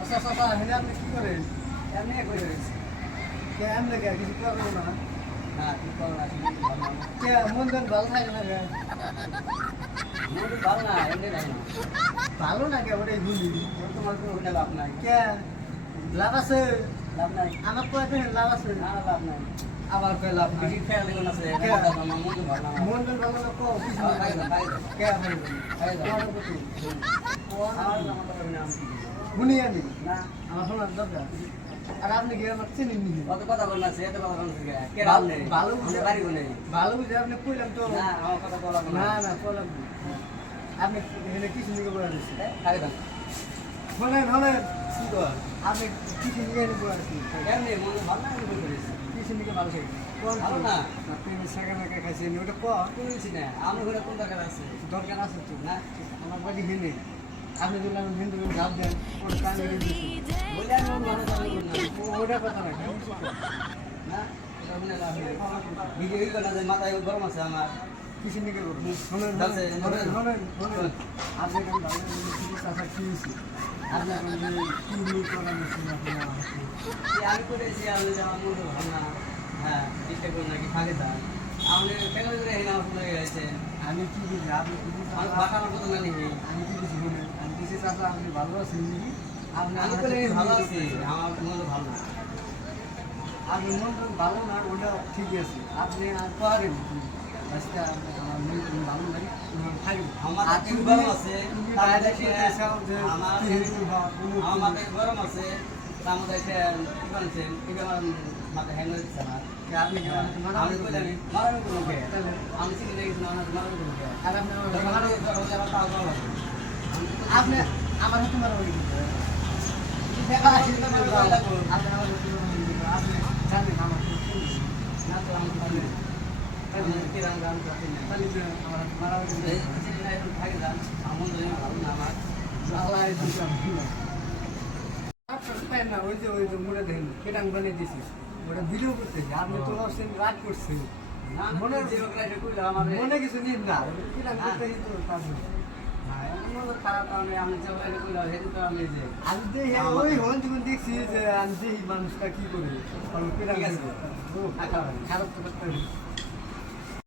আচ্ছা চাচা এখানে আপনি কি করেন? এমনি করে রয়েছে। এমনি কে কিছু করবো না? না ঠিক করো না, কে মন দেন ভালো থাকে না কে? মন ভালো না, এমনি ভালো না। ভালো না কে ওটাই গুলি? তোমার কোনো ওটা লাভ নাই। কে লাভ আছে? লাভ নাই। আমার কয়েকদিন লাভ আছে? না লাভ নাই। আবার কয় লাভ নাই? বেশি খেয়াল দিও না সে। কে? আমার মন ভালো না। মন দেন ভালো না কো কিছু না খাই দাও, খাই দাও। কে ভাই খাই দাও। তোমার কত আমার আমার নাম কি? শুনি আমি না আমার শোনার দরকার আর আপনি কি আমার চিনেন নি কত কথা বলনা সে এত কথা বলছে কে রাম নেই ভালো বুঝে বাড়ি বলে ভালো বুঝে আপনি কইলাম তো না আমার কথা বলা না না কইলাম না। আপনি এখানে কিছু নিয়ে বলে দিচ্ছি খাই দাও শোনেন শোনেন কি কর আপনি কিছু নিয়ে এনে বলে দিচ্ছি এমনি মন ভালো না এমনি করিস কিছু নিয়ে ভালো খাই কোন ভালো না আপনি শাখা নাকা খাইছেন ওটা ক কইছি না আমার ঘরে কোন দরকার আছে দরকার আছে তো না আমার বাড়ি হেনে আপনি যদি আমি হিন্দু লাভ দেন কোন কানে বলে আমি মন ভালো জানি না ওটা কথা না না এটা মনে লাভ নেই ভিডিও ই করে মাথায় গরম আছে আমার কিছু নিয়ে করবো শোনেন আছে, শোনেন শোনেন শোনেন আপনি কেন ভালো কিছু চাষা কিনেছি আপনি এখন যে কিনলি করার মেশিন আপনার আমি করেছি আমি যে আমার মন ভালো না হ্যাঁ চেষ্টা করুন নাকি থাকে তা আমি কেন করে এই নাম শুনে গেছে আমি কি বুঝি আপনি কিছু আমার বাসা আমার কথা না নিবি আমি কি বুঝি বলেন আমি কিছু চাষা আপনি ভালো আছেন নাকি আপনি আমি তো ভালো আছি আমার মন ভালো না আপনি মন ভালো না ওটা ঠিক আছে আপনি আর পারেন আজকে আমার মন ভালো লাগে থাকবে আমার আর একটু গরম আছে তাই তাই দেখে দেখে আমার আমার মাথায় গরম আছে তার মধ্যে এসে কি বানছেন কি আমার মাথায় হ্যাং হয়ে দিচ্ছে আমার আপনি আমি বলে আমি মারানো কোনো কে আমি চিনি না কিছু না মারানো কোনো কে আর আপনি মারানো আমার তাও ভালো লাগে আপনি আমার হাতে মারা হয়ে গেছে আপনি জানেন আমার না তো আমি জানি আমি কিরাম গান করতে না তাহলে আমার হাতে মারা হয়ে গেছে চিনি না এখন থাকে যান আমার জন্য ভালো না আমার আল্লাহ দিলাম আপনার না ওই যে মুড়ে দেখেন কেটাং বানিয়ে দিয়েছি ওটা ভিডিও করতেছি আপনি তো ভাবছেন রাগ করছে না মনে যে লোকরা এটা কইলো আমার মনে কিছু নিন না কেটাং করতেছি তো কাজে খারাপ আমি আমি যে লোকরা এটা কইলো সেটা তো আমি যে আমি দেখি ওই হন যখন দেখছি যে আমি দেখি মানুষটা কি করে কেটাং ঠিক আছে। খারাপ তো করতে